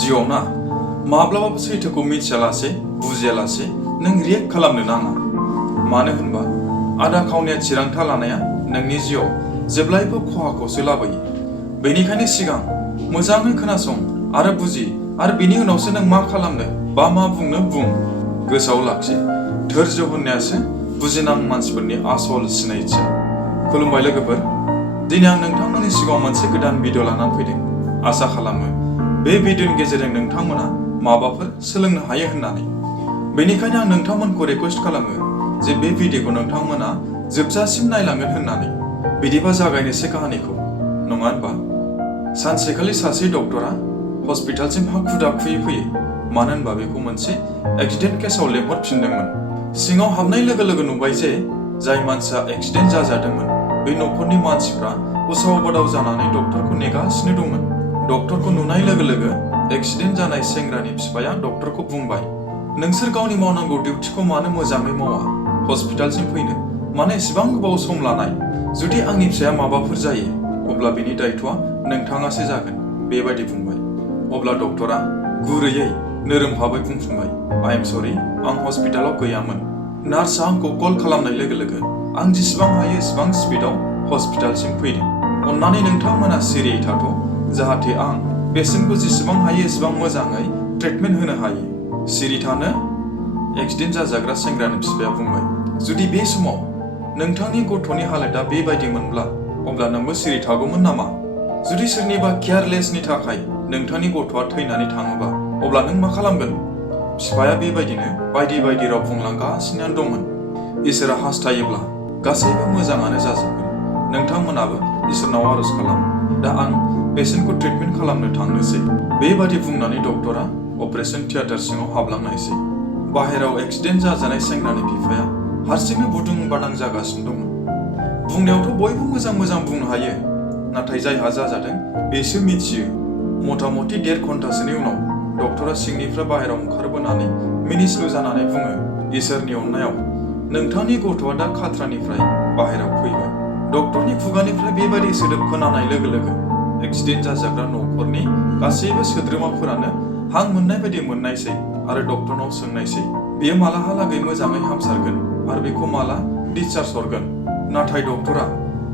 जिउआव ना माब्लाबाबो सैथोखौ मिथियालासे बुजियालासे नों रियेक्ट खालामनो नाङा। मानो होनबा आदा खावनाया थिरांथा लानाया नोंनि जिउआव जेब्लायबो खहाखौसो लाबोयो। बेनिखायनो सिगां मोजाङै खोनासं आरो बुजि आरो बिनि उनावसो नों मा खालामनो बा मा बुंनो बुं। गोसोआव लाखि, धैर्य होननायासो बुजिनां मानसिफोरनि आसल सिनायथिया। खुलुमबाय लोगोफोर, दिनै आं नोंथांमोननि सिगाङाव मोनसे गोदान भिडिअ लानानै फैदों। आसा खालामो बे भिडिअनि गेजेरजों नोंथांमोना माबाफोर सोलोंनो हायो होननानै। बेनिखायनो आं नोंथांमोनखौ रिक्वेस्ट खालामो जे बे भिडिअखौ नोंथांमोना जोबजासिम नायलांगोन होननानै। बिदिबा जागायनोसै काहानिखौ, नङा होनबा? सानसेखालि सासे डक्टरा हस्पिटालसिम हाखु दाखुयै फैयो। मानो होनबा बेखौ मोनसे एक्सिडेन्ट केसाव लेंहरफिनदोंमोन। सिङाव हाबनाय लोगो लोगो नुबाय जे जाय मानसिया एक्सिडेन्ट जाजादोंमोन बे न'खरनि मानसिफ्रा उसाव बादाव जानानै डक्टरखौ नेगासिनो दंमोन। डक्टरखौ नुनाय लोगो लोगो एक्सिडेन्ट जानाय सेंग्रानि बिफाया डक्टरखौ बुंबाय, नोंसोर गावनि मावनांगौ डिउटिखौ मानो मोजाङै मावा? हस्पिटालसिम फैनो मानो एसेबां गोबाव सम लानाय? जुदि आंनि फिसाया माबाफोर जायो अब्ला बिनि दायथ'आ नोंथाङासो जागोन, बेबायदि बुंबाय। अब्ला डक्टरा गुरैयै नोरोम भाबै बुंफिनबाय, आइ एम सरि, आं हस्पिटालाव गैयामोन। नार्सआ आंखौ कल खालामनाय लोगो लोगो आं जेसेबां हायो एसेबां स्पिडआव हस्पिटालसिम फैदों। अन्नानै नोंथांमोना सिरियै थाथ', जाहाथे आं पेसेन्टखौ जेसेबां हायो एसेबां मोजाङै ट्रिटमेन्ट होनो हायो। सिरि थानो? एक्सिडेन्ट जाजाग्रा सेंग्रानि बिफाया बुंबाय, जुदि बे समाव नोंथांनि गथ'नि हालोदा बेबायदिमोनब्ला अब्ला नोंबो सिरि थागौमोन नामा? जुदि सोरनिबा केयारलेसनि थाखाय नोंथांनि गथ'आ थैनानै थाङोबा अब्ला नों मा खालामगोन? बिफाया बेबायदिनो बायदि बायदि राव बुंलांगासिनो दंमोन। इसोरा हास्थायोब्ला गासैबो मोजाङानो जाजोबगोन। नोंथांमोनाबो इसोरनाव आरज खालाम। दा आं पेसेन्टखौ ट्रिटमेन्ट खालामनो थांनोसै। बेबादि बुंनानै डक्टरा अपारेशन थियेटार सिङाव हाबलांनायसै। बाहेराव एक्सिडेन्ट जाजानाय सेंग्रानि बिफाया हारसिंनो बुदुं बादां जागासिनो दंमोन। बुंनायावथ' बयबो मोजां मोजां बुंनो हायो, नाथाय जायहा जाजादों बेसो मिथियो। मथा मथि 1.5 घन्टासोनि उनाव डक्टरा सिंनिफ्राय बाहेराव ओंखारबोनानै मिनिस्लु जानानै बुङो, इसोरनि अननायाव नोंथांनि गथ'आ दा खाथ्रानिफ्राय बाहेराव फैबाय। डक्टरनि खुगानिफ्राय बेबायदि सोदोब खोनानाय लोगो लोगो एक्सिडेन्ट जाजाग्रा न'खरनि गासैबो सोद्रोमाफोरानो हां मोननाय बायदि मोननायसै आरो डक्टरनाव सोंनायसै, बेयो मालाहालागै मोजाङै हामसारगोन आरो बेखौ माला डिसचार्ज हरगोन? नाथाय डक्टरा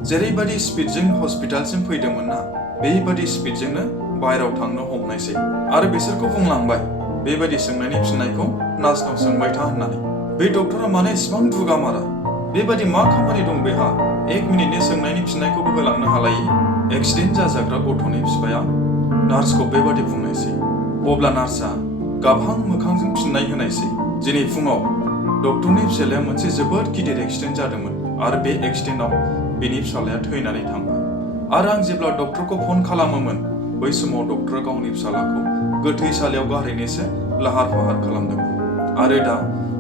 जेरैबायदि स्पिडजों हस्पिटालसिम फैदोंमोन ना, बेबायदि स्पिडजोंनो बाहेराव थांनो हमनायसै आरो बिसोरखौ बुंलांबाय, बेबायदि सोंनायनि फिननायखौ नार्सनाव सोंबाय था होननानै। बे डक्टरा मानो एसेबां दुगा मारा? बेबायदि मा खामानि दं बेहा 1 मिनिटनि सोंनायनि फिननायखौबो होलांनो हालायि? एक्सिडेन्ट जाजाग्रा गथ'नि बिफाया नार्सखौ बेबादि बुंनायसै। अब्ला नार्सआ गाबहां मोखांजों फिननाय होनायसै, दिनै फुङाव डक्टरनि फिसाज्लाया मोनसे जोबोद गिदिर एक्सिडेन्ट जादोंमोन आरो बे एक्सिडेन्टआव बिनि फिसाज्लाया थैनानै थांबाय। आरो आं जेब्ला डक्टरखौ फन खालामोमोन बै समाव डक्टरा गावनि फिसाज्लाखौ गोथैसालियाव गारहैनोसो लाहार फाहार खालामदोंमोन। आरो दा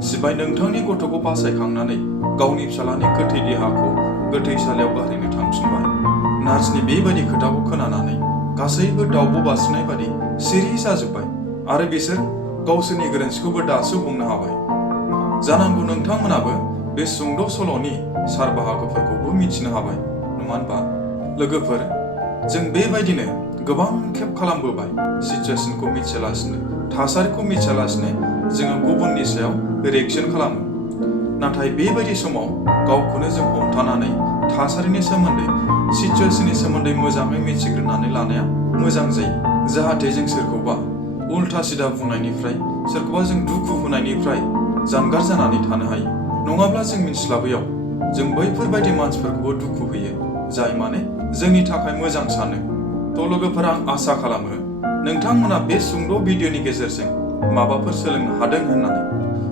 सिबाय नोंथांनि गथ'खौ बासायखांनानै गावनि फिसाज्लानि गोथै देहाखौ गोथैसालियाव गारहैनो थांफिनबाय। नार्सनि बेबायदि खोथाखौ खोनानानै गासैबो दाउब' बास्रिनाय बादि सिरि जाजोब्बाय आरो बिसोर गावसोरनि गोरोन्थिखौबो दासो हमनो हाबाय। जानांगौ नोंथांमोनाबो बे सुंद' सल'नि सार बाहागोफोरखौबो मिथिनो हाबाय, नङा होनबा? लोगोफोर, जों बेबायदिनो गोबां खेब खालामबोबाय। सिचुवेसनखौ मिथियालासिनो, थासारिखौ मिथियालासिनो जोङो गुबुननि सायाव रिएक्सन खालामो। नाथाय बेबायदि समाव गावखौनो जों हमथानानै थासारिनि सोमोन्दै, सिचुवेसननि सोमोन्दै मोजाङै मिथिग्रोनानै लानाया मोजां जायो, जाहाथे जों सोरखौबा उल्था सिदा बुंनायनिफ्राय, सोरखौबा जों दुखु होनायनिफ्राय जानगार जानानै थानो हायो। नङाब्ला जों मिथिस्लाबैयाव जों बैफोरबायदि मानसिफोरखौबो दुखु होयो, जाय माने जोंनि थाखाय मोजां सानो। थ' लोगोफोरा, आं आसा खालामो नोंथांमोना बे सुंद' भिडिअनि गेजेरजों माबाफोर सोलोंनो हादों होननानै।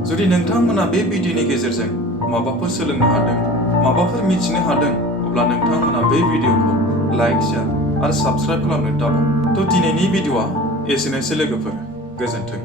जुदि नोंथांमोना बे भिडिअनि गेजेरजों माबाफोर सोलोंनो हादों, माबाफोर मिथिनो हादों, अब्ला नोंथांमोना बे भिडिअखौ लाइक, शेयार आरो साबस्क्राइब खालामनो दाबाव। थ' दिनैनि भिडिअआ एसेनोसै लोगोफोर, गोजोन्थों।